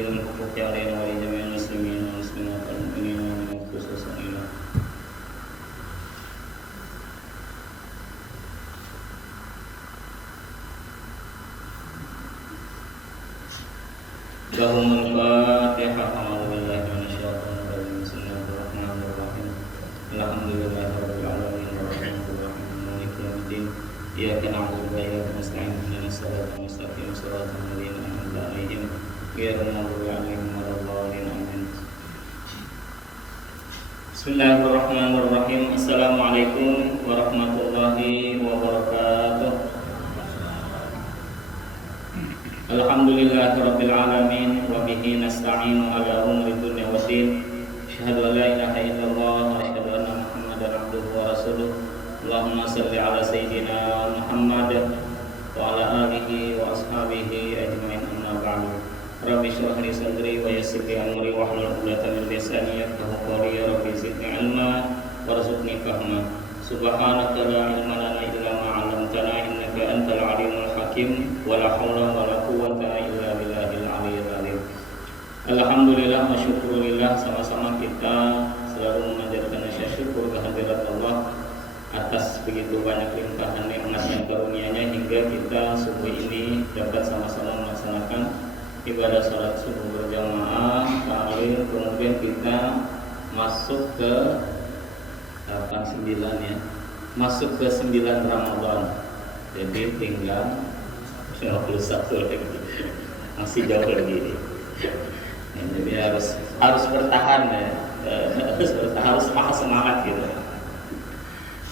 للحقوق علينا ولجميع المسلمين والمسلمات والمؤمنين والمؤمنات خصوصا إلى لهم الفاتحة. أعوذ بالله من الشيطان الرجيم. بسم الله الرحمن الرحيم. الحمد لله رب العالمين الرحمن الرحيم مالك يوم الدين. إياك نعبد وإياك نستعين اهدنا الصراط المستقيم صراط الذين أنعمت عليهم غير المغضوب عليهم ولا الضالين آمين. Bismillahirrahmanirrahim. Assalamualaikum warahmatullahi wabarakatuh. Alhamdulillahirabbil alamin wa bihi nasta'inu ala umuri dunya waddin. Asyhadu an la ilaha illallah wa asyhadu anna Muhammadan abduhu wa rasuluh. Allahumma shalli ala sayyidina Muhammad wa ala alihi wa ashabihi ajmain, amma ba'du. Rabbi shrah li sadri wa yassir li amri wahlul 'uqdatam min lisani yafqahu qawli. Rabbi zidni ilma warzuqni fahma. Subhanaka la ilma lana illa ma 'allamtana innaka antal alimul hakim. Wala haula wala quwwata illa billahil aliyyil azim. Alhamdulillah wa syukurillah, sama-sama kita selalu memanjatkan syukur kehadirat Allah atas begitu banyak limpahan nikmat dan karunia-Nya hingga kita subuh ini dapat sama-sama melaksanakan ibadah salat subuh berjamaah ta'lim. Kemudian kita masuk ke 9 ya. Masuk ke 9 Ramadan. Jadi tinggal 51 lagi. Masih jauh lagi. Jadi harus bertahan ya. Harus semangat gitu.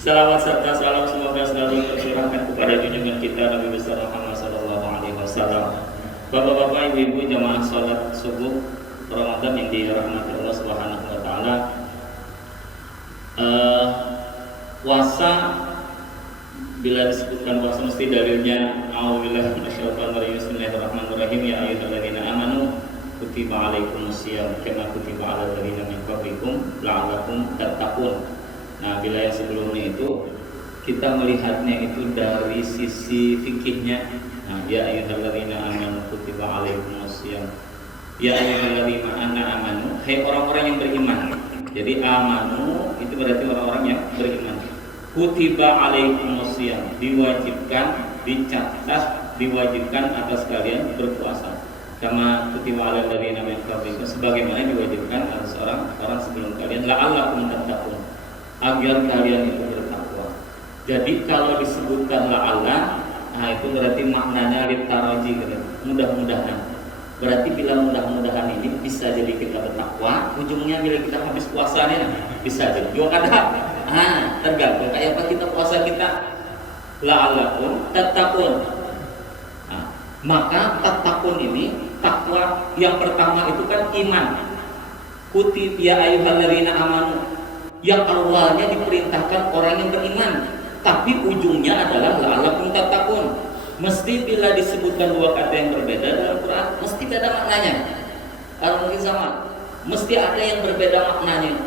Salawat serta salam semoga selalu tercurahkan kepada junjungan kita Nabi besar Muhammad sallallahu alaihi wasallam. Bapak-bapak, ibu-ibu jamaah salat subuh Ramadan yang dirahmati Allah Subhanahu wa taala. Puasa, bila disebutkan puasa mesti dalilnya a'udzubillahi minasyaitonir rajim. Bismillahirrahmanirrahim. Ya ayyuhalladzina amanu kutiba alaikumusiyam kama kutiba alal ladzina min qablikum la'allakum tattaqun. Nah, bila yang sebelumnya itu kita melihatnya itu dari sisi fikihnya. Nah, ya ayyuhalladzina amanu kutiba alaikumusiyam. Ya ayyuhalladzina amanu, hai orang-orang yang beriman. Jadi amanu itu berarti orang-orang yang beriman. Kutiba alaikumusiyam, diwajibkan, dicatat, diwajibkan atas kalian berpuasa. Kama kutiba alal ladzina min qablikum, sebagaimana diwajibkan atas orang sebelum kalian, la'allakum tattaqun, agar kalian itu bertakwa. Jadi kalau disebutkan la'alla, nah itu berarti maknanya litaraji gitu. Mudah-mudahan. Berarti bila mudah-mudahan ini bisa jadi kita bertakwa, ujungnya bila kita habis puasanya bisa jadi dua kadang. Tergantung kayak apa kita puasa kita. La'allakum tattaqun. Nah, maka tattaqun ini takwa yang pertama itu kan iman. Kutib ya ayyuhalladzina amanu, yang awalnya diperintahkan orang yang beriman, tapi ujungnya adalah la'allakum tattaqun. Mesti bila disebutkan dua kata yang berbeda dalam Quran, mesti beda maknanya. Kalau mungkin sama, mesti ada yang berbeda maknanya.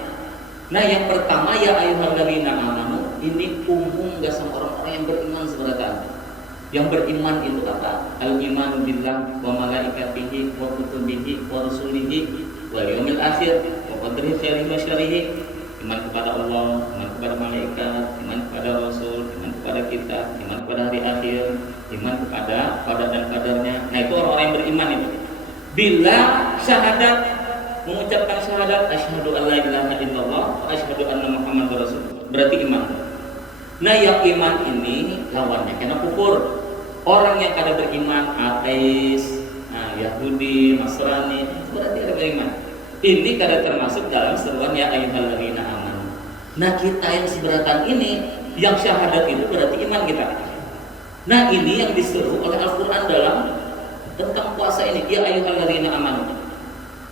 Nah, yang pertama ya ayyuhalladzina amanu, ini umum gak sama orang-orang yang beriman sebenarnya. Yang beriman itu apa? Al-imanu billah wa malaikatihi wa kutubihi wa rusulihi wal yaumil akhir wa qadri khairihi wa syarrihi. Iman kepada Allah, iman kepada malaikat, iman kepada Rasul, iman kepada kita, iman kepada hari akhir, iman kepada qada dan qadarnya. Nah, itu orang-orang yang beriman itu. Bila syahadat, mengucapkan syahadat asyhadu an la ilaha illallah wa asyhadu anna muhammadar rasul, berarti iman. Nah, yang iman ini lawannya kena kufur. Orang yang kada beriman, ateis, Yahudi, Nasrani, itu berarti ada beriman. Ini kada termasuk dalam seruan ya ayyuhalladzina amanu. Nah, kita yang seberatan ini, yang syahadat itu berarti iman kita. Nah, ini yang disuruh oleh Al-Quran dalam tentang puasa ini, ya ayyuhalladzina amanu.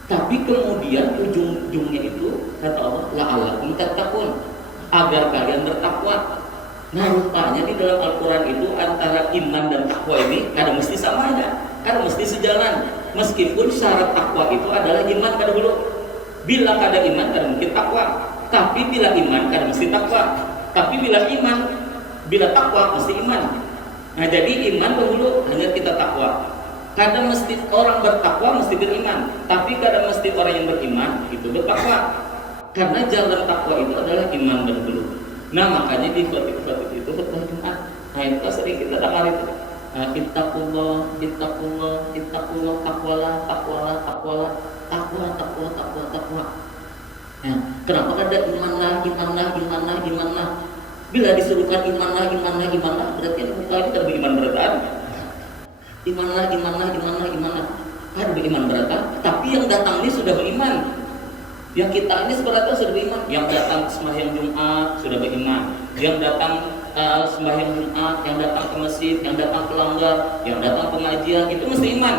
Tapi kemudian ujung-ujungnya itu kata Allah, la'allakum tattaqun, agar kalian bertakwa. Nah, rupanya di dalam Al-Quran itu antara iman dan takwa ini kada mesti sama aja, kada mesti sejalan. Meskipun syarat takwa itu adalah iman kada dulu. Bila kada iman kada mungkin takwa. Tapi bila iman kada mesti takwa. Tapi bila takwa mesti iman. Nah, jadi iman dahulu hanya kita takwa. Kadang mesti orang bertakwa mesti beriman, tapi kadang mesti orang yang beriman itu bertakwa. Karena jalan takwa itu adalah iman dan belum. Nah makanya di khotib itu khutbah Jumat. Nah itu sering kita dengar itu. Ittaqullah, ittaqullah, ittaqullah, takwalah, takwalah, takwalah, takwa, takwa, takwa, takwa. Ya, kenapa ada imanlah, imanlah, imanlah, imanlah? Bila disuruhkan imanlah, imanlah, imanlah, berarti ini bukan kita beriman berat. Imanlah, imanlah, imanlah, imanlah. Ada beriman berat, tapi yang datang ini sudah beriman. Yang kita ini sebenarnya sudah beriman. Yang datang sembahyang Jumat sudah beriman. Yang datang sembahyang Jumat, yang datang ke masjid, yang datang ke langgar, yang datang pengajian itu mesti iman.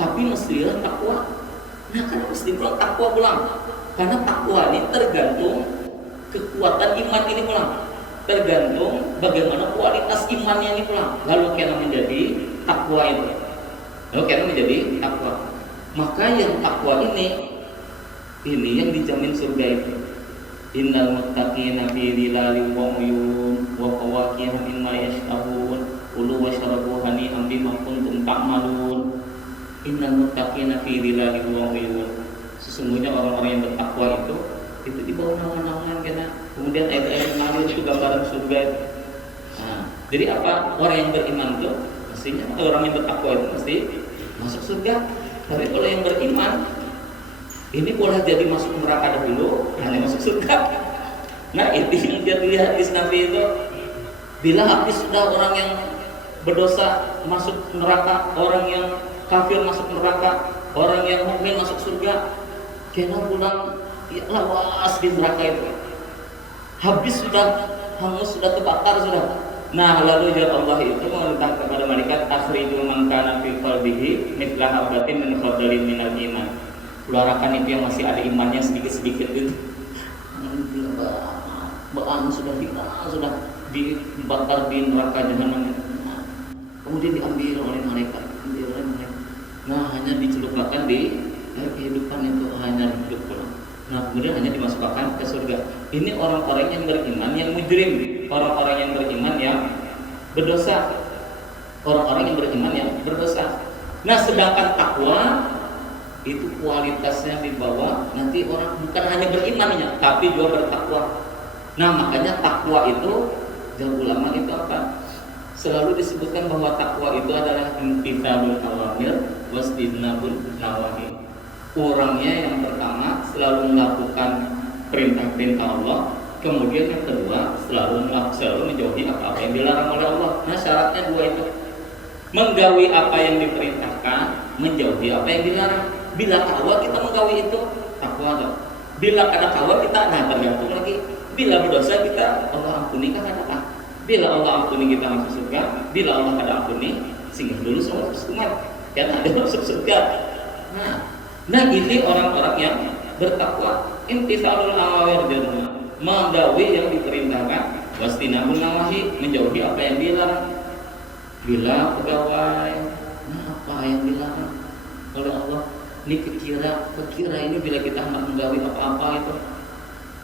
Tapi mestilah takwa. Nah, kan mesti pulang takwa pulang. Karena takwa ini tergantung kekuatan iman ini pulang. Tergantung bagaimana kualitas imannya ini pulang. Lalu kena menjadi takwa itu. Lalu kena menjadi takwa. Maka yang takwa ini yang dijamin surga itu. Innal muttaqina fi dhilalin wa uyun wa fawakihin mimma yashtahun kulu washrabu hani'an bima kuntum ta'malun. Innal muttaqina fi dhilalin wa uyun. Sesungguhnya orang-orang yang bertakwa itu di bawah naungan-naungan kena. Kemudian ayat-ayat Nabi itu gambaran surga itu. Nah, jadi apa? Orang yang beriman itu mestinya orang yang bertakwa itu mesti masuk surga. Tapi kalau yang beriman ini boleh jadi masuk neraka dahulu, hanya masuk surga. Nah itu yang jadi hadis Nabi itu. Bila habis sudah orang yang berdosa masuk neraka, orang yang kafir masuk neraka, orang yang mukmin masuk surga, kena pulang ya lawas di neraka itu. Habis sudah, hangus sudah terbakar sudah. Nah lalu ya Allah itu memerintah kepada malaikat akhriju man kana fi qalbihi mithla habatin min khardalin minal iman. Keluarkan itu yang masih ada imannya sedikit-sedikit itu. Baan sudah hilang, sudah dibakar di neraka jahanam. Kemudian diambil oleh malaikat, Nah hanya dicelupkan di kehidupan itu hanya hidup pulang. Nah kemudian hanya dimasukkan ke surga. Ini orang-orang yang beriman yang mujrim, orang-orang yang beriman yang berdosa, orang-orang yang beriman yang berdosa. Nah sedangkan takwa itu kualitasnya di bawah, nanti orang bukan hanya berimannya tapi juga bertakwa. Nah makanya takwa itu jauh ulama itu apa? Selalu disebutkan bahwa takwa itu adalah imtithalul awamir wastinabul nawahi. Orangnya yang pertama selalu melakukan perintah-perintah Allah, kemudian yang kedua selalu menjauhi apa-apa yang dilarang oleh Allah. Nah syaratnya dua itu, menggawi apa yang diperintahkan, menjauhi apa yang dilarang. Bila takwa kita menggawi itu takwa ada. Bila kada takwa kita tergantung lagi. Bila berdosa kita Allah ampuni kan ada. Bila Allah ampuni kita masuk surga. Bila Allah kada ampuni singgah dulu sama umat. Kan ada masuk surga. Nah ini orang-orang yang bertakwa. Imtithalul awamir jannah. Menggawi yang diperintahkan, wastinabun nawahi, menjauhi apa yang dilarang. Bila pegawai, apa yang dilarang oleh Allah? Ini kekira ini bila kita hendak menggawi apa-apa itu,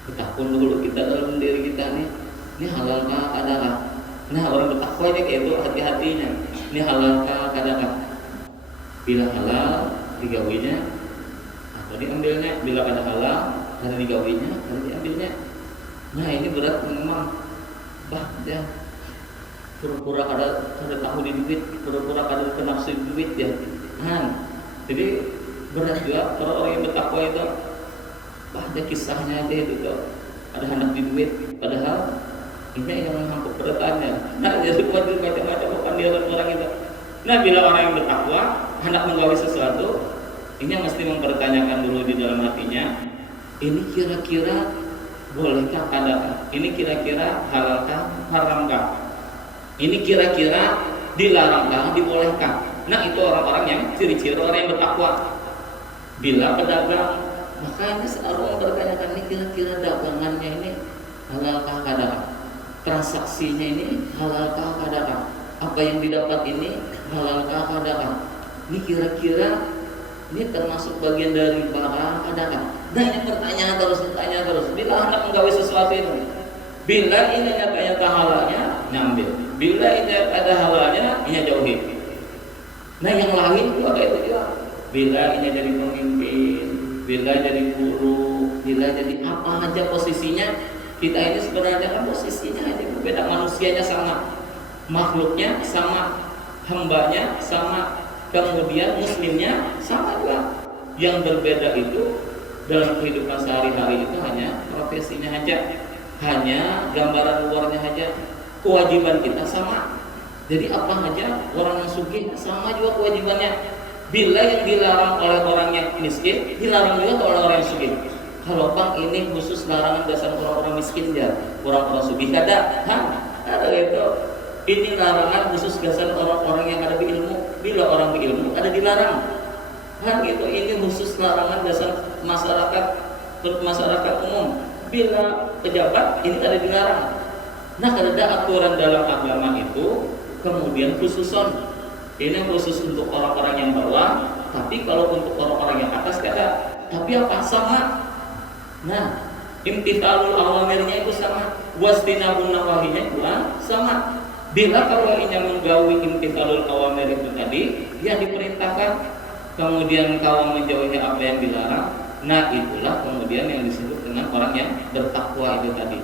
kita pun dulu kita dalam diri kita ini halalkah kadakah? Nah orang bertakwa ini kayak itu hati-hatinya. Ini halalkah kadakah? Bila halal digawinya atau diambilnya, bila kada halal kada digawinya atau diambilnya. Nah ini berat memang. Ya pura-pura kada tahu di duit, pura-pura kada kenafsu duit ya. Nah jadi berat juga orang yang bertakwa itu. Ada kisahnya aja itu ada hendak di duit, padahal ini yang mengangkut beratnya. Nah jadi macam-macam kepandian orang itu. Nah bila orang yang bertakwa hendak menggawi sesuatu, ini mesti mempertanyakan dulu di dalam hatinya, ini kira-kira bolehkah kadakah? Ini kira-kira halalkah haramkah? Ini kira-kira dilarangkah dibolehkah? Nah itu orang-orang yang ciri-ciri orang yang bertakwa. Bila pedagang, maka ini selalu mempertanyakan ini kira-kira dagangannya ini halalkah kadakah? Transaksinya ini halalkah kadakah? Apa yang didapat ini halalkah kadakah? Ini kira-kira ini termasuk bagian dari barang kadakah? Nah ini pertanyaan terus. Bila hendak menggawe sesuatu ini, bila ini nyata halalnya, nyambil. Bila ini ada halalnya, ini jauhi. Nah yang lain juga kayak itu juga. Bila ini jadi pemimpin, bila jadi guru, bila jadi apa aja posisinya, kita ini sebenarnya kan posisinya aja berbeda. Manusianya sama, makhluknya sama, hambanya sama, kemudian muslimnya sama juga. Yang berbeda itu dalam kehidupan sehari-hari itu hanya profesinya aja, hanya gambaran luarnya aja. Kewajiban kita sama. Jadi apa aja orang yang sugih sama juga kewajibannya. Bila yang dilarang oleh orang yang miskin, dilarang juga oleh orang yang sugih. Kalau bang ini khusus larangan dasar orang-orang miskin ya, orang-orang sugih ada, ada gitu. Ini larangan khusus dasar orang-orang yang ada di ilmu. Bila orang berilmu ada dilarang, gitu. Ini khusus larangan dasar masyarakat umum. Bila pejabat ini ada dilarang. Nah, ada aturan dalam agama itu. Kemudian khususon, ini khusus untuk orang-orang yang bawah, tapi kalau untuk orang-orang yang atas ada. Tapi apa sama? Nah, imtithalul awamirnya itu sama, wastinabun nawahinya juga sama. Bila kalau ini menggawi imtithalul awamir itu tadi, dia diperintahkan, kemudian kalau menjauhnya apa yang dilarang, nah itulah kemudian yang disebut dengan orang yang bertakwa itu tadi.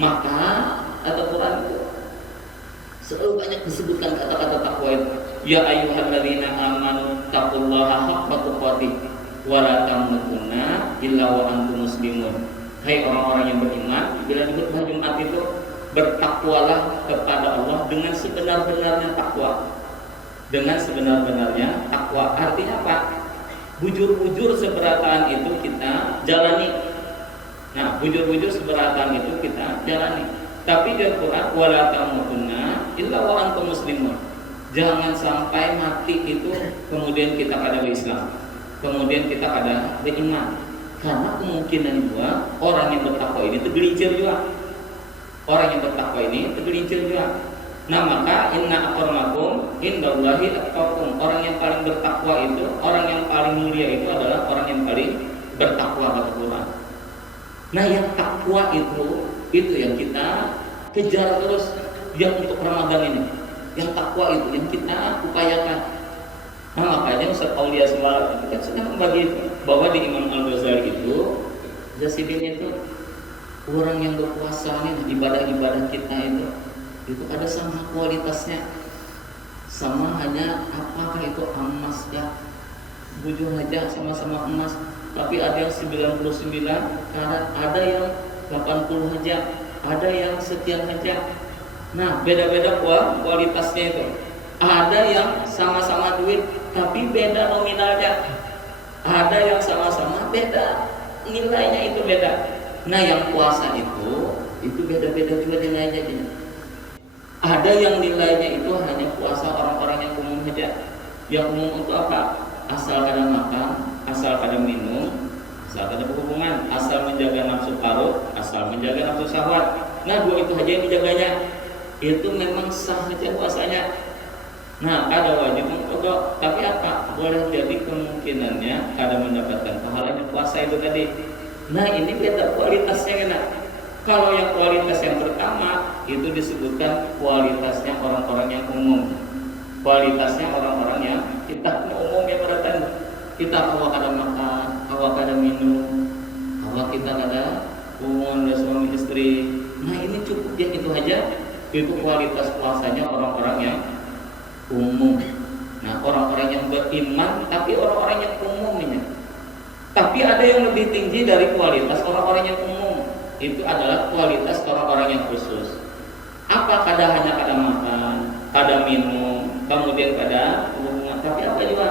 Maka ada Quran itu selalu banyak disebutkan kata-kata takwa itu. Ya ayyuhalladzina amanu taqullaha haqqa tuqatih wa la tamutunna illa wa antum muslimun. Hai orang-orang yang beriman, bila di khutbah Jumat itu bertakwalah kepada Allah dengan sebenar-benarnya takwa. Dengan sebenar-benarnya takwa. Artinya apa? Bujur-bujur seberataan itu kita jalani. Nah, bujur-bujur seberataan itu kita jalani. Tapi di Al-Quran wala tamutunna illa wa antum muslimun. Jangan sampai mati itu kemudian kita kada Islam, kemudian kita kada beriman. Karena kemungkinan juga orang yang bertakwa ini tergelincir juga. Orang yang bertakwa ini tergelincir juga. Nah maka inna akramakum indallahi atqakum. Orang yang paling bertakwa itu, orang yang paling mulia itu adalah orang yang paling bertakwa kata Quran. Nah yang takwa itu yang kita kejar terus, yang untuk Ramadan ini, yang takwa itu yang kita upayakan. Nah makanya Ustaz Aulia Semalam itu kan sudah membagi bahwa di Imam Al-Ghazali itu Zasidin itu orang yang berpuasa nih, ibadah-ibadah kita itu ada sama kualitasnya, sama hanya apakah itu emas ya, bujur aja sama-sama emas, tapi ada yang 99 karat, ada yang 80 aja, ada yang sekian aja. Nah beda-beda kualitasnya itu. Ada yang sama-sama duit tapi beda nominalnya, ada yang sama-sama beda nilainya, itu beda. Nah yang puasa itu beda-beda juga nilainya. Ada yang nilainya itu hanya puasa orang-orang yang umum saja. Yang umum untuk apa? Asal kada makan, asal kada minum, asal kada berhubungan, asal menjaga nafsu parut, asal menjaga nafsu syahwat. Nah dua itu saja yang dijaganya. Itu memang sah saja puasanya. Nah kada wajib mengkodok. Tapi apa? Boleh jadi kemungkinannya kada mendapatkan pahalanya puasa itu tadi. Nah ini beda kualitasnya kan. Kalau yang kualitas yang pertama itu disebutkan kualitasnya orang-orang yang umum. Kualitasnya orang-orang yang kita umum yang berarti kita awak kada makan, awak kada minum, awak kita kada hubungan dengan suami istri. Nah ini cukup ya, itu aja. Itu kualitas puasanya orang-orang yang umum. Nah orang-orang yang beriman tapi orang-orang yang umum ini. Tapi ada yang lebih tinggi dari kualitas orang-orang yang umum. Itu adalah kualitas orang-orang yang khusus. Apa kada hanya kada makan, kada minum, kemudian kada hubungan, tapi apa juga?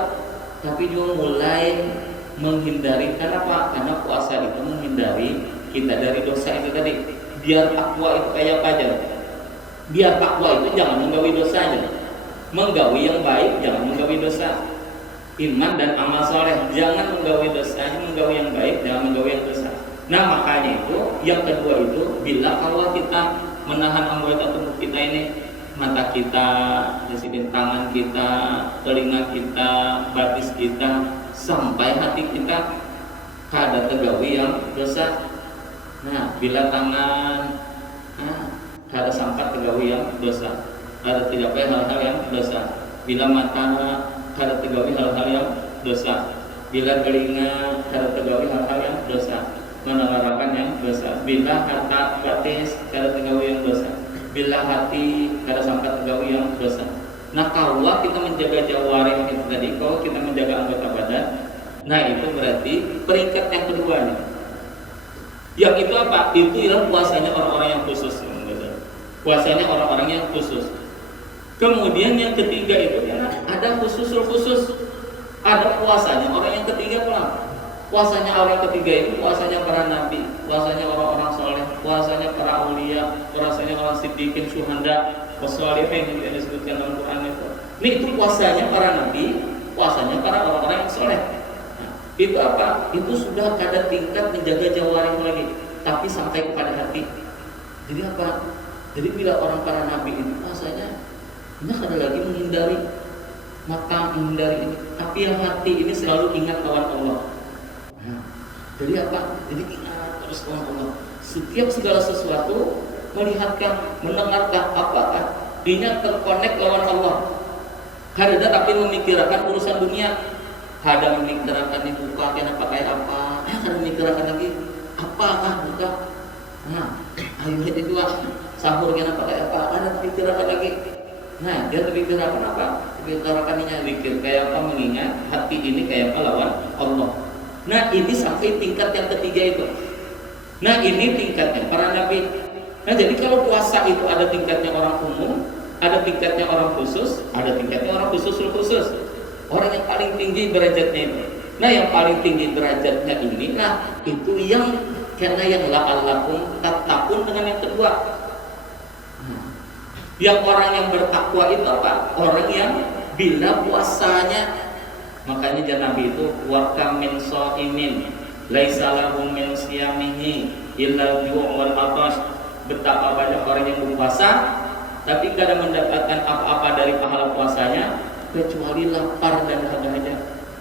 Tapi juga mulai menghindari. Kenapa? Karena puasa itu menghindari kita dari dosa itu tadi. Biar takwa itu kayak apa aja? Biar takwa itu jangan menggawi dosanya. Menggawi yang baik, jangan menggawi dosa. Iman dan amal soleh, jangan menggawi dosanya, menggawi yang baik, jangan menggawi yang dosa. Nah makanya itu yang kedua itu, bila kalau kita menahan anggota tubuh kita ini, mata kita, tangan kita, telinga kita, batis kita, sampai hati kita, kada tegawi yang dosa. Nah bila tangan, kada sampai tegawi yang dosa, kada tidak hal-hal yang dosa. Bila mata kada tegawi hal-hal yang dosa. Bila telinga kada tegawi hal-hal yang dosa, mendengarkan yang dosa. Bila harta batis kada tegawi yang dosa. Bila hati kada sampai tegawi yang dosa. Nah, kalau kita menjaga jawarih itu tadi, kalau kita menjaga anggota badan, nah itu berarti peringkat yang kedua nih. Yang itu apa? Itu ialah puasanya orang-orang yang khusus. Puasanya orang-orang yang khusus. Kemudian yang ketiga itu ada khususul khusus. Ada puasanya orang yang ketiga pula. Puasanya orang ketiga itu puasanya para nabi, puasanya orang-orang soleh, puasanya para aulia, puasanya orang siddiqin, syuhada, wassalihin yang disebutkan dalam Quran itu. Ini itu puasanya para nabi, puasanya para orang-orang yang soleh. Nah, itu apa? Itu sudah kada tingkat menjaga jawarih lagi, tapi sampai kepada hati. Jadi apa? Jadi bila orang para nabi itu puasanya, ini kada lagi menghindari mata, menghindari ini, tapi yang hati ini selalu ingat lawan Allah. Nah, jadi apa? Jadi ingat terus lawan Allah. Setiap segala sesuatu melihatkan, mendengarkan apakah dinya terkonek lawan Allah. Kada tapi memikirkan urusan dunia. Kada memikirkan ini buka kenapa kayak apa. Kada memikirkan lagi apakah buka. Nah, ayo itu sahur kenapa kayak apa. Kada memikirkan lagi. Nah, dia terpikirkan apa? Terpikirkannya zikir kayak apa, mengingat hati ini kayak apa lawan Allah. Nah, ini sampai tingkat yang ketiga itu. Nah, ini tingkatnya para nabi. Nah, jadi kalau puasa itu ada tingkatnya orang umum, ada tingkatnya orang khusus, ada tingkatnya orang khusus. Orang yang paling tinggi derajatnya itu. Nah, yang paling tinggi derajatnya ini, nah itu yang karena yang la'allakum tattaqun dengan yang kedua. Yang orang yang bertakwa itu apa? Orang yang bila puasanya, makanya jangan Nabi itu wa kam min shaimin laisa lahu min siyamihi illa ju' wal atash. Betapa banyak orang yang berpuasa tapi kada mendapatkan apa-apa dari pahala puasanya kecuali lapar dan dahaga.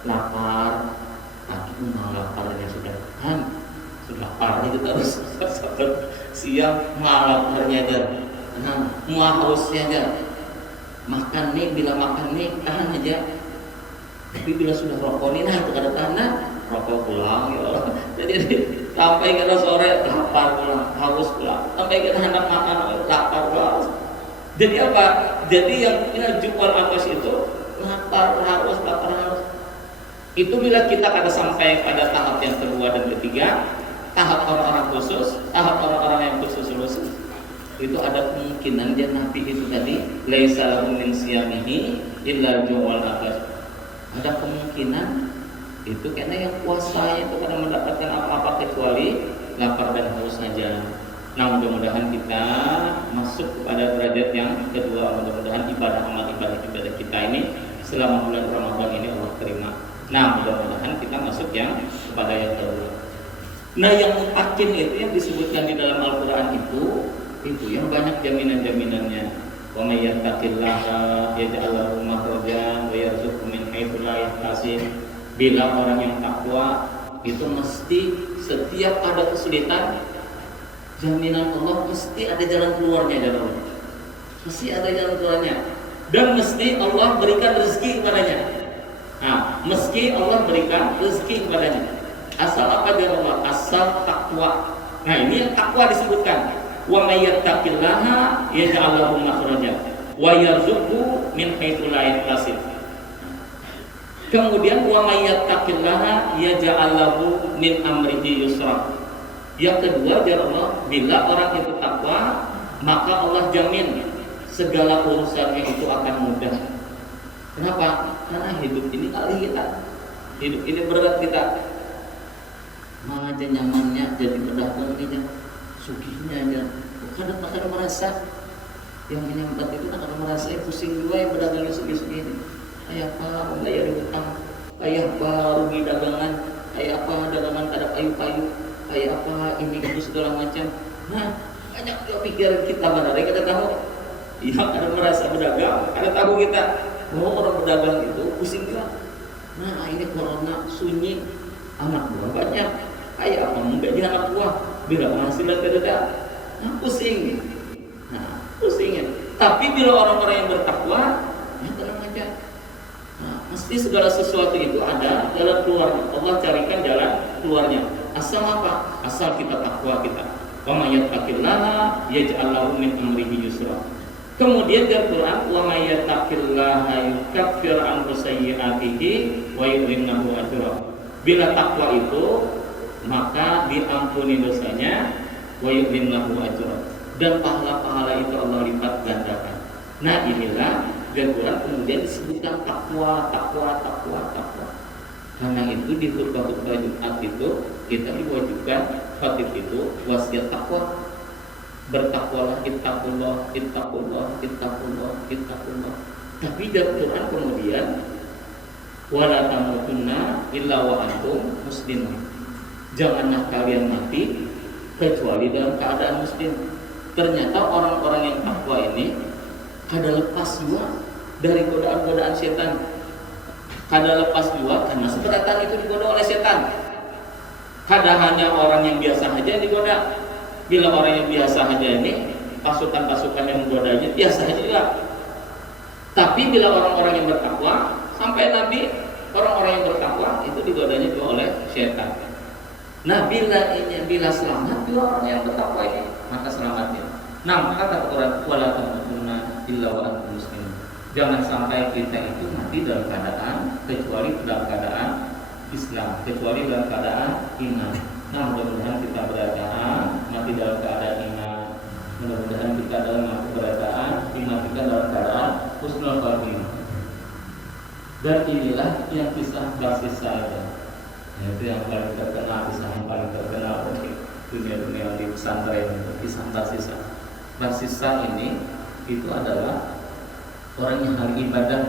Lapar, tapi laparnya sudah sudah lapar itu terus siang laparnya aja. Nah, muah hausnya aja. Makan nih, bila makan nih tahan aja. Tapi bila sudah rokok nih, nah itu kada tahan, rokok pulang ya Allah. Jadi sampai kada sore lapar pulang, haus pulang. Sampai kita hendak makan lapar pulang. Jadi apa? Jadi yang jual atas itu lapar haus. Itu bila kita kada sampai pada tahap yang kedua dan ketiga, tahap orang-orang khusus, tahap orang-orang yang khusus. Itu ada kemungkinan dia nabi itu tadi laisa lahu min siyamihi illa ju'al atas. Ada kemungkinan itu karena yang puasa itu kada mendapatkan apa-apa kecuali lapar dan haus saja. Nah, mudah-mudahan kita masuk kepada derajat yang kedua. Mudah-mudahan ibadah kita ini selama bulan Ramadan ini Allah terima. Nah, mudah-mudahan kita masuk yang kepada yang kedua. Nah, yang mutakin itu yang disebutkan di dalam Al-Quran itu yang banyak jaminan-jaminannya. Wa may yattaqillaha yaj'al lahu makhrajan wa yarzuqhu min haitsu la yahtasib. Bila orang yang takwa itu mesti setiap ada kesulitan, jaminan Allah mesti ada jalan keluarnya dari Allah. Mesti ada jalan keluarnya dan mesti Allah berikan rezeki kepadanya. Nah, meski Allah berikan rezeki kepadanya. Asal apa dari Allah? Asal takwa. Nah, ini yang takwa disebutkan. Wa may yattaqillaha yaj'al lahu makhraja wa yarzuqhu min haitsu la yahtasib. Kemudian wa may yattaqillaha yaj'al lahu min amrihi yusra. Yang kedua, Allah bila orang itu takwa, maka Allah jamin segala urusannya itu akan mudah. Kenapa? Karena hidup ini kali kita. Hidup ini berat kita. Aja nyamannya jadi pedagang ini, sugihnya aja. Kadang merasa yang menyambat itu kadang merasa pusing juga yang pedagangnya sugih-sugih ini. Kayak apa membayar hutang, kayak apa rugi dagangan, kayak apa dagangan ada payu-payu, kayak apa ini itu segala macam. Nah, banyak pikiran kita benar. Kita tahu, iya kadang merasa pedagang, kadang tahu kita, orang pedagang itu pusing juga. Nah, ini corona sunyi, anak buah banyak, kayak apa menggaji anak buah, bila penghasilan beda, nah pusing. Nah, pusingnya. Tapi bila orang-orang yang bertakwa, ya tenang aja. Nah, Mesti segala sesuatu itu ada jalan keluarnya. Allah carikan jalan keluarnya. Asal apa? Asal kita takwa kita. Wa may yattaqillaha yaj'al lahu min amrihi yusra. Kemudian di Al-Qur'an wa may yattaqillaha yukaffir anhu sayyi'atihi wa yu'lim lahu ajra. Bila takwa itu maka diampuni dosanya wa yu'lim lahu ajra. Dan pahala-pahala itu Allah lipat gandakan. Nah, inilah di Al-Quran kemudian disebutkan takwa. Karena itu di khutbah-khutbah Jumat itu kita diwajibkan khatib itu wasiat takwa. Bertakwalah, ittaqullah. Tapi di Al-Quran kemudian wala tamutunna illa wa antum muslimun. Janganlah kalian mati kecuali dalam keadaan muslim. Ternyata orang-orang yang takwa ini kada lepas juga dari godaan-godaan setan. Kada lepas juga karena setan itu digoda oleh setan. Kada hanya orang yang biasa saja yang digoda. Bila orang yang biasa saja ini pasukan-pasukan yang menggodanya biasa saja juga. Tapi bila orang-orang yang bertakwa, sampai Nabi orang-orang yang bertakwa itu digodanya juga oleh setan. Nah, bila selamat dua orang yang bertakwa ini, maka selamatnya. Nah, maka kata Quran wala tamutunna illa wa antum muslimun. Jangan sampai kita itu mati dalam keadaan kecuali dalam keadaan Islam, kecuali dalam keadaan iman. Nah, mudah-mudahan kita berkeadaan mati dalam keadaan iman. Mudah-mudahan kita dalam keadaan dimatikan dalam keadaan husnul khotimah. Dan inilah yang kisah basis saya. Itu yang paling terkenal, kisah yang paling terkenal di dunia di pesantren, kisah Barsisa. Barsisa ini itu adalah orang yang ahli ibadah,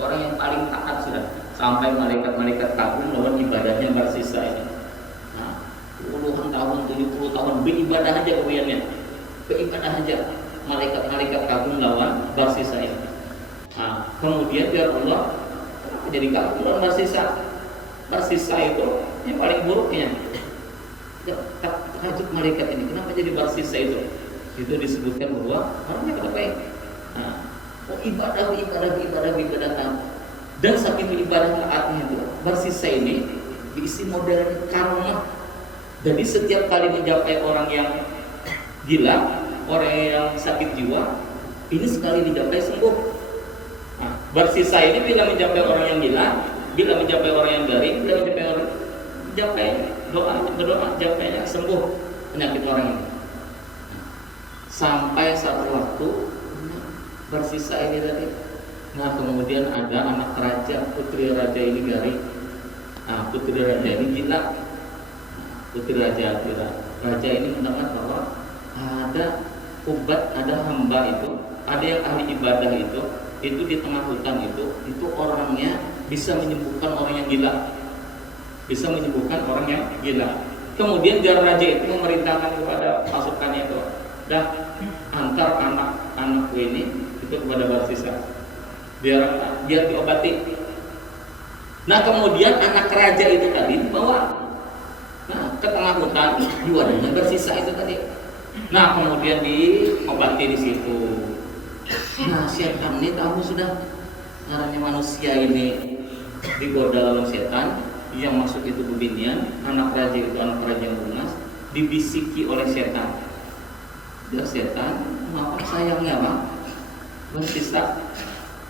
orang yang paling taat sudah. Sampai malaikat-malaikat kagum lawan ibadahnya Barsisa ini. Nah, puluhan tahun, 70 tahun beribadah aja kemudiannya. Beribadah aja. Malaikat-malaikat kagum lawan Barsisa ini. Nah, kemudian biar Allah jadi kagum lawan Barsisa. Barsisa itu yang paling buruknya. Tajuk malaikat ini kenapa jadi Barsisa itu? Itu disebutkan bahwa orangnya kada baik. Nah, ibadah taat. Dan saking ibadah taatnya itu, Barsisa ini diisi model karma. Jadi setiap kali mencapai orang yang gila, orang yang sakit jiwa, ini sekali dicapai sembuh. Nah, Barsisa ini bila mencapai orang yang gila, bila mencapai orang yang garing, bila mencapai orang mencapai berdoa, capainya sembuh penyakit orang ini. Sampai satu waktu Barsisa ini tadi. Nah, kemudian ada anak raja, putri raja ini garing. Nah, putri raja ini gila. Putri raja ini mendengar bahwa ada ubat, ada hamba itu, ada yang ahli ibadah itu di tengah hutan itu orangnya bisa menyembuhkan orang yang gila. Bisa menyembuhkan orang yang gila. Kemudian biar raja itu memerintahkan kepada pasukannya itu, dah antar anak-anakku ini itu kepada Barsisa. Biar diobati. Nah, kemudian anak raja itu tadi dibawa ke tengah hutan, di wadahnya Barsisa itu tadi. Nah, kemudian diobati di situ. Nah, setan ini tahu sudah caranya manusia ini digoda oleh setan. Yang masuk itu bebinian, anak raja itu anak raja yang bungas, dibisiki oleh setan. Dia setan, apa sayangnya bang? Barsisa,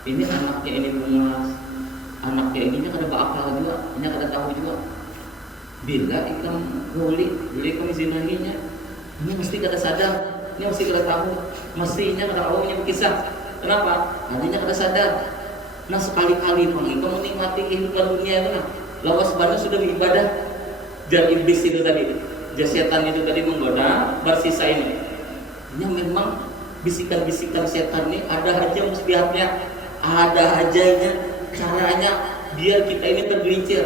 ini anaknya ini bungas, anaknya ininya kada berakal juga, ini kada tahu juga. Bila ikam boleh kami zinahinya, ini mesti kada sadar, ini mesti kada tahu, mestinya kada tahu punya kisah. Kenapa? Artinya kada sadar. Nah, sekali-kali bang, ikam menikmati kehidupan dunia itu nah. Lawas sebenarnya sudah beribadah. Jar iblis itu tadi, jar setan itu tadi menggoda Barsisa ini. Ini memang bisikan-bisikan setan ini ada aja musbihatnya, ada ajanya, caranya biar kita ini tergelincir.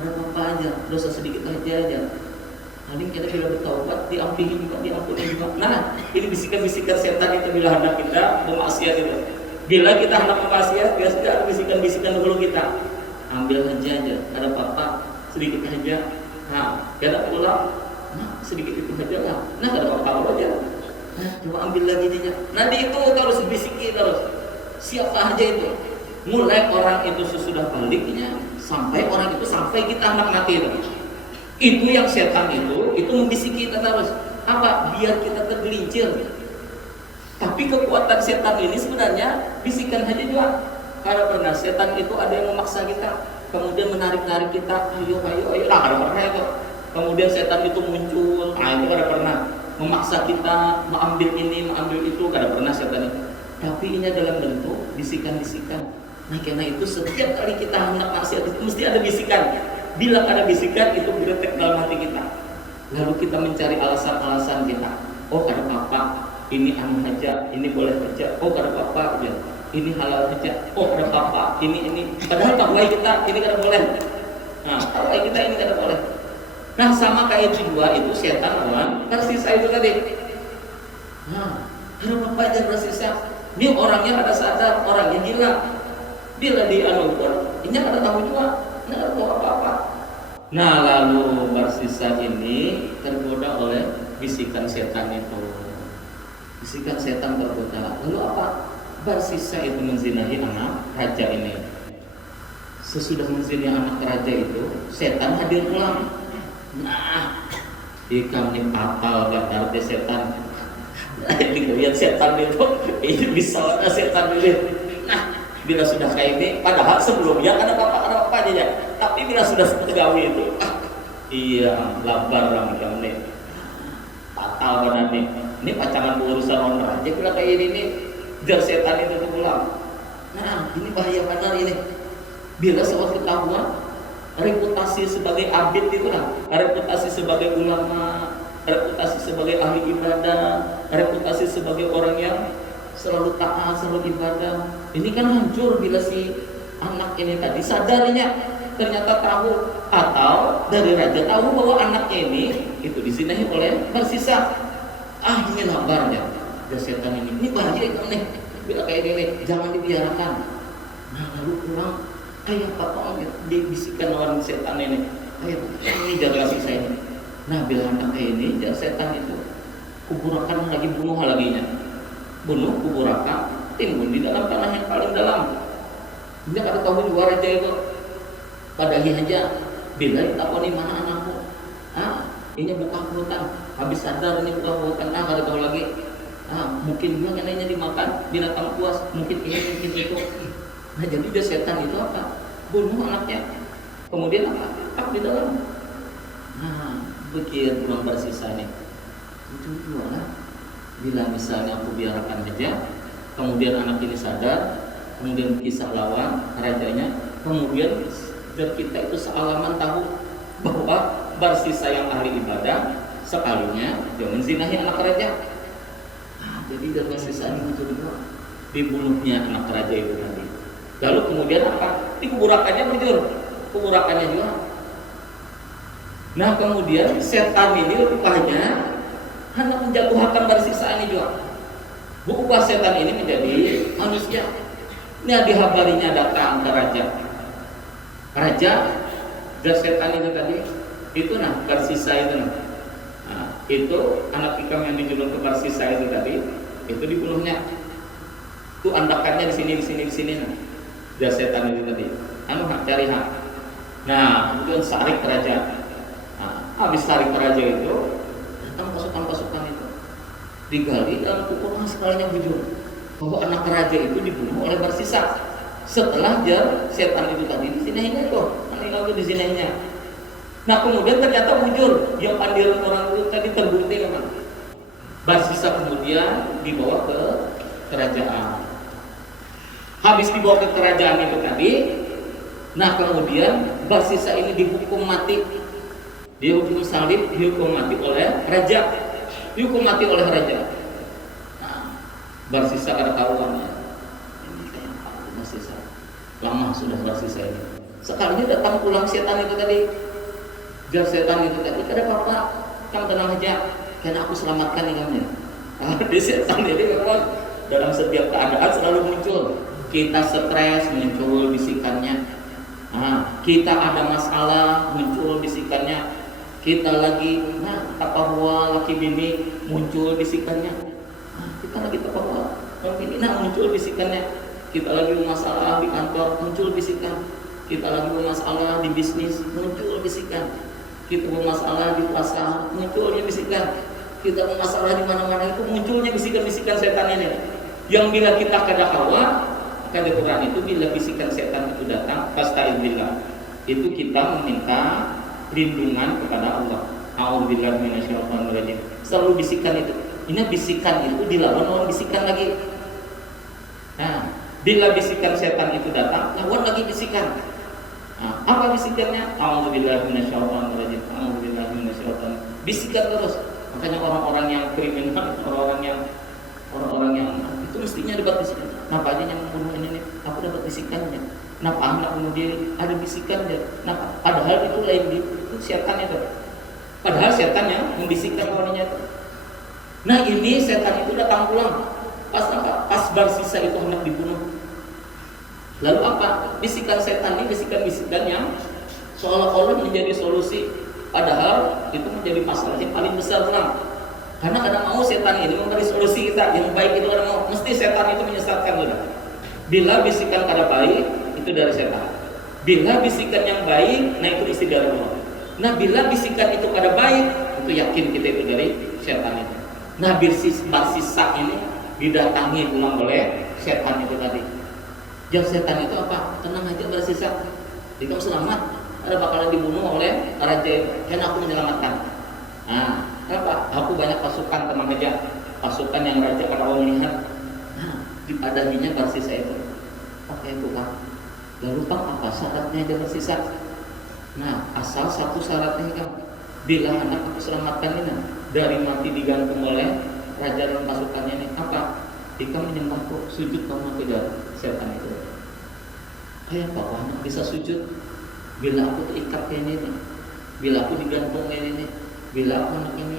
Ada apa aja, dosa sedikit aja. Nanti kita bila bertaubat, diampuni juga. Nah, ini bisikan-bisikan setan itu bila hendak kita bermaksiat itu. Bila kita hendak bermaksiat, biasanya ada bisikan-bisikan dulu kita. Ambil aja, ada apa-apa, sedikit aja. Nah, kada pulang, nah sedikit itu aja lah. Nah, kada apa-apa aja. Nah, coba ambil lagi aja. Nanti itu terus bisiki terus. Siapa aja itu? mulai orang itu sesudah baliknya sampai orang itu sampai kita hendak mati itu yang setan itu membisiki kita terus apa biar kita tergelincir. Tapi kekuatan setan ini sebenarnya bisikan aja juga. Karena pernah setan itu ada yang memaksa kita, kemudian menarik-narik kita, ayo, lah ada pernah itu. Kemudian setan itu muncul, itu ada pernah memaksa kita mengambil ini, mengambil itu, ada pernah setan itu. Tapi ini dalam bentuk bisikan-bisikan. Nah karena itu setiap kali kita hendak maksiat itu mesti ada bisikan. Bila ada bisikan itu berdetek dalam hati kita. Lalu kita mencari alasan-alasan kita. Oh ada apa? Ini anu aja, ini boleh aja. Oh ada apa? Ya. Ini halal aja. Oh ada apa? Ini. Padahal takwai kita ini kada boleh. Nah takwai kita ini kada boleh. Nah sama kayak jiwa itu setan lawan tersisa itu tadi. Nah ada apa aja tersisa? Ini orangnya ada sadar, orangnya gila. Bila dianu pun, ini kada tahu juga, kada tahu apa-apa. Nah lalu bersisa ini tergoda oleh bisikan setan itu. Bisikan setan tergoda. Lalu apa? Bersisa itu menzinahi anak raja ini. Sesudah menzinahi anak raja itu, setan hadir pulang. Nah, kami apal bakar de setan. Dilihat setan itu, ini bisa ada setan ini. Nah, bila sudah kayak ini, padahal sebelumnya ada apa aja. Tapi bila sudah setegawi itu, iya, labar orang ini. Fatal benar nih. Ini pacangan urusan orang raja bila kayak ini nih. Biar setan itu pulang. Nah, ini bahaya benar ini. Bila soal ketahuan, reputasi sebagai abid itu lah, reputasi sebagai ulama, reputasi sebagai ahli ibadah, reputasi sebagai orang yang selalu taat, selalu ibadah. Ini kan hancur bila si anak ini tadi sadarnya ternyata tahu atau dari raja tahu bahwa anaknya ini itu disinahi oleh bersisa. Ini labarnya. Setan ini bahaya itu nih. Bila kayak gini jangan dibiarkan. Nah lalu pulang kayak apa dibisikan lawan setan ini. Kayak ini jangan kasih saya ini. Nah bila anak ini jangan setan itu kuburakan lagi bunuh laginya. Bunuh kuburakan timbun di dalam tanah yang paling dalam. Dia kada tahu juga raja itu. Padahi aja bila ditakoni mana anakmu. Ini buka hutan. Habis sadar ini buka hutan. Kada tahu lagi. Mungkin juga karena dimakan binatang buas, mungkin ini, mungkin itu. Nah jadi dia setan itu apa? Bunuh anaknya. Kemudian apa? Tak di dalam. Nah, pikir kurang bersisa nih. Itu juga lah. Bila misalnya aku biarkan aja, kemudian anak ini sadar, kemudian kisah lawan rajanya, kemudian dan kita itu sealaman tahu bahwa bersisa yang ahli ibadah sekalinya dia menzinahi anak raja. Jadi dari sisa itu juga dibunuhnya anak raja itu tadi. Lalu kemudian apa? Dikuburakannya bujur, kuburakannya juga. Nah kemudian setan ini rupanya hanya menjatuhkan dari sisa ini juga. Berubah setan ini menjadi manusia. Ini dihabarinya datang ke raja. Raja dan setan itu tadi itu bersisa itu itu anak ikam yang dijulur ke bersisa itu tadi itu dibunuhnya. Itu andakannya di sini. Dia setan itu tadi. Cari hak. Nah, kemudian sarik ke raja. Habis sarik ke raja itu datang pasukan-pasukan itu. Digali dalam kukuran sekalinya bujur bahwa anak raja itu dibunuh oleh bersisa. Setelah setan itu tadi di sininya itu, lalu di sininya. Nah kemudian ternyata bujur yang pandiran orang itu tadi terbukti memang. Bersisa kemudian dibawa ke kerajaan. Habis dibawa ke kerajaan itu tadi, nah kemudian bersisa ini dihukum mati. Dihukum salib, dihukum mati oleh raja. Dihukum mati oleh raja. Nah, bersisa kada tahuannya. Ini kayak apa bersisa? Lama sudah bersisa ini. Sekali datang pulang setan itu tadi. Biar setan itu tadi ada apa-apa, kamu tenang aja, karena aku selamatkan kamu. Di setan ini memang dalam setiap keadaan selalu muncul. Kita stres muncul bisikannya. Kita ada masalah muncul bisikannya. Kita lagi taparwa laki bini muncul bisikannya. Kita lagi taparwa laki bini muncul bisikannya. kita lagi bermasalah di kantor, muncul bisikan. Kita lagi bermasalah di bisnis, muncul bisikan. Kita bermasalah di pasar, munculnya bisikan. Kita bermasalah di mana-mana itu munculnya bisikan-bisikan setan ini. Yang bila kita kada hawa, kata Quran itu bila bisikan setan itu datang, fasta'idz billah. Itu kita meminta perlindungan kepada Allah. A'udzubillahi minasyaitonir rajim. Selalu bisikan itu. Ini bisikan itu dilawan oleh bisikan lagi. Nah, bila bisikan setan itu datang, lawan lagi bisikan. Nah, apa bisikannya? A'udzubillahi minasyaitonir rajim. A'udzubillahi minasyaitonir. Bisikan terus. Makanya orang-orang yang kriminal, orang-orang yang itu mestinya dapat bisikan. Kenapa aja yang membunuh ini nih? Aku dapat bisikannya. Kenapa anak bunuh diri? Ada bisikannya. Nah, padahal itu lain itu setan itu. Padahal setan yang membisikkan orangnya itu. Nah, ini setan itu datang pulang. Pas apa? Pas Barsisa itu hendak dibunuh. Lalu apa? Bisikan setan ini bisikan-bisikan yang seolah-olah menjadi solusi, padahal itu menjadi masalah yang paling besar pulang. Karena kadang mau setan ini memberi solusi kita yang baik itu kadang mau, mesti setan itu menyesatkan kita. Bila bisikan kada baik itu dari setan. Bila bisikan yang baik, nah itu isi dari Allah. Nah, bila bisikan itu kada baik, itu yakin kita itu dari setan itu. Nah, Barsisa ini didatangi pulang oleh setan itu tadi. Jawab setan itu apa? Tenang aja Barsisa, kamu selamat. Ada bakalan dibunuh oleh raja, karena aku menyelamatkan. Nah, apa? Aku banyak pasukan teman aja, pasukan yang raja kada mau melihat. Nah, dipadaminya Barsisa itu. Oke itu kan. Lalu apa syaratnya aja Barsisa? Nah, asal satu syaratnya kan, bila anak aku selamatkan ini dari mati digantung oleh raja dan pasukannya ini apa? Jika menyembahku, sujud kamu kejar setan itu. Kayak apa anak bisa sujud? Bila aku terikat kayak ini, bila aku digantung kayak ini, bila aku anak ini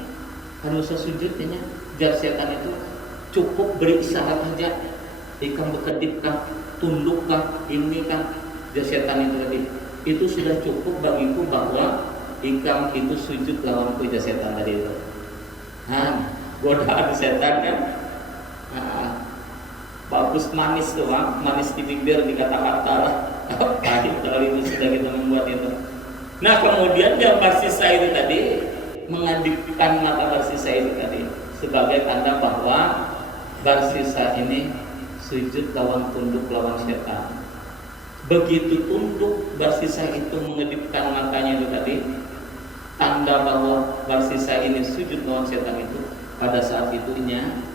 harus sujudnya, jar setan itu cukup beri isyarat saja. Ikam berkedipkah, tundukkah, ini kan jar setan itu tadi. Itu sudah cukup bagiku bahwa ikam itu sujud lawan jar setan tadi itu. Nah, godaan setan kan. Nah, bagus manis tuh, manis di bibir dikata-kata lah. Pahit kalau itu sudah kita membuat itu. Nah, kemudian yang Barsisa itu tadi mengadipkan mata Barsisa itu tadi sebagai tanda bahwa Barsisa ini sujud lawan tunduk lawan setan. Begitu tunduk Barsisa itu mengedipkan matanya itu tadi, tanda bahwa Barsisa ini sujud lawan setan itu. Pada saat itu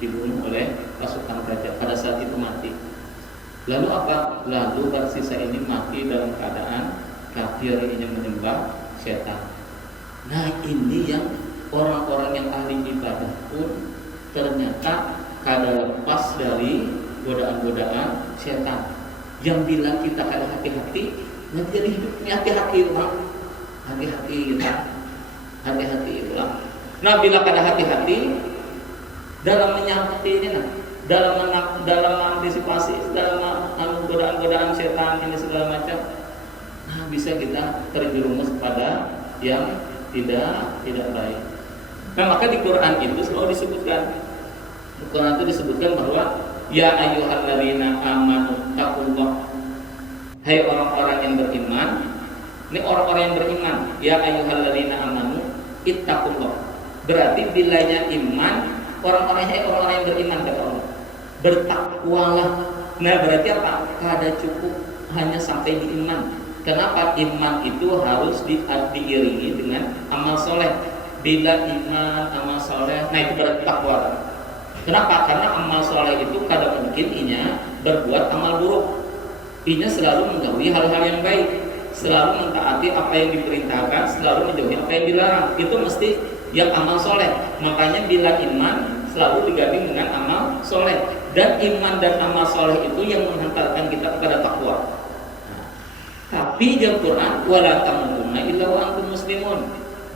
dibunuh oleh pasukan raja. Pada saat itu mati. Lalu apa? Lalu Barsisa ini mati dalam keadaan kafir, ini menyembah setan. Nah, ini yang orang-orang yang ahli ibadah pun ternyata kada lepas dari godaan-godaan setan. Yang bila kita kada hati-hati, nanti jadi hidupnya hati-hati ulang. Hati-hati kita. Hati-hati ulang. Nah, bila kada hati-hati dalam menyakiti ini, dalam mengantisipasi, dalam godaan-godaan setan ini segala macam, nah bisa kita terjerumus pada yang tidak baik. Nah, maka di Quran itu selalu disebutkan, di Quran itu disebutkan bahwa ya ayyuhalladzina amanu taqullah, hai orang-orang yang beriman. Ini orang-orang yang beriman, ya ayyuhalladzina amanu ittaqullah. Berarti bilanya iman, orang-orang yang beriman kata Allah, bertakwalah. Nah, berarti apa? Kada cukup hanya sampai di iman. Kenapa? Iman itu harus diiringi dengan amal soleh. Bila iman, amal soleh, nah itu berarti takwa. Kenapa? Karena amal soleh itu kada mungkin berbuat amal buruk. Inya selalu menjauhi hal-hal yang baik, selalu mentaati apa yang diperintahkan, selalu menjauhi apa yang dilarang. Itu mesti yang amal soleh. Makanya bila iman selalu digabung dengan amal soleh, dan iman dan amal soleh itu yang menghantarkan kita kepada takwa. Tapi dalam Quran, wala tamutunna illa wa antum muslimun.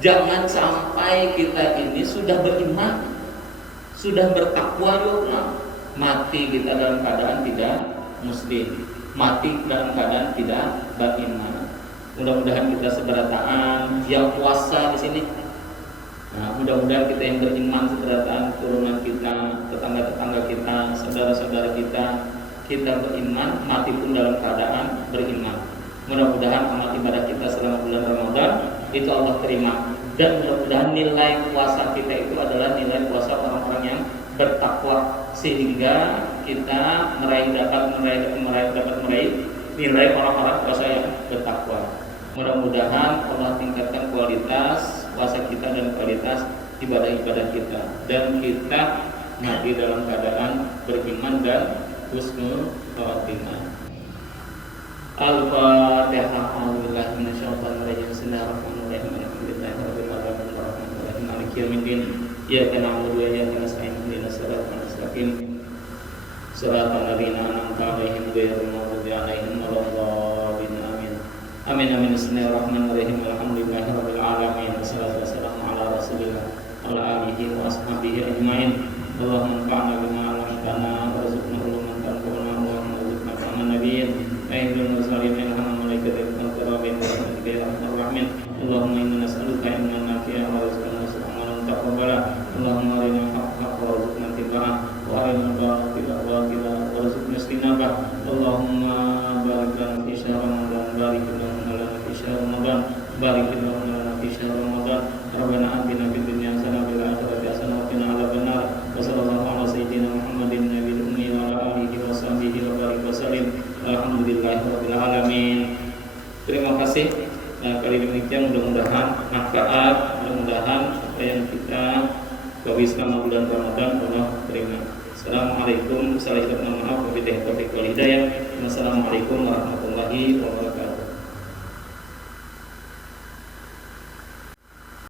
Jangan sampai kita ini sudah beriman, sudah bertakwa ya, mati kita dalam keadaan tidak muslim, mati dalam keadaan tidak beriman. Mudah-mudahan kita seberataan yang puasa di sini. Nah, mudah-mudahan kita yang beriman seberataan turunan kita, tetangga-tetangga kita, saudara-saudara kita kita beriman, mati pun dalam keadaan beriman. Mudah-mudahan amal ibadah kita selama bulan Ramadan itu Allah terima, dan mudah-mudahan nilai puasa kita itu adalah nilai puasa orang-orang yang bertakwa, sehingga kita dapat meraih nilai orang-orang puasa yang bertakwa. Mudah-mudahan Allah tingkatkan kualitas puasa kita dan kualitas ibadah-ibadah kita, dan kita mati dalam keadaan beriman dan husnul khotimah. Al-Fatihah. A'udzubillahi minasyaitonir rajim. Bismillahirrahmanirrahim. Alhamdulillahirabbil alamin arrahmanir rahim maliki yaumiddin. Iyyaka na'budu wa iyyaka nasta'in ihdinas siratal mustaqim siratal ladzina an'amta 'alaihim ghairil maghdubi 'alaihim waladdallin. Amin. Amin amin. Bismillahirrahmanirrahim. Alhamdulillahirabbil alamin. Wassalatu wassalamu ala Rasulillah wa ala alihi wa ashabihi ajmain. Allahumma anfa'na bima 'allamtana warzuqna ilman tanfa'una Allahumma warzuqna fahman nabiyyin wa ilman mursalin ilhaman malaikatil muqarrabin wa rahmatika ya arhamar rahimin. Allahumma inna nas'aluka ilman nafi'an wa rizqan wasi'an wa amalan taqabbala. Allahumma arina al-haqqa warzuqna ittiba'ah wa arina al-batila batila warzuqna ijtinabah. Allahumma barik lana fi syahr Ramadan, barik lana fi syahr Ramadan, barik lana fi syahr Ramadan. Rabbana atina fid dunya hasanah wa fil akhirati hasanah wa qina adzabannar. Wa sallallahu ala sayyidina Muhammadin nabiyil ummi wa ala alihi wa sahbihi wa barik wa sallim. Alhamdulillahirabbil alamin. Terima kasih. Kali demikian mudah-mudahan manfaat, mudah-mudahan apa yang kita gawi selama bulan Ramadan Allah terima. Assalamualaikum warahmatullahi wabarakatuh. Wassalamualaikum warahmatullahi wabarakatuh.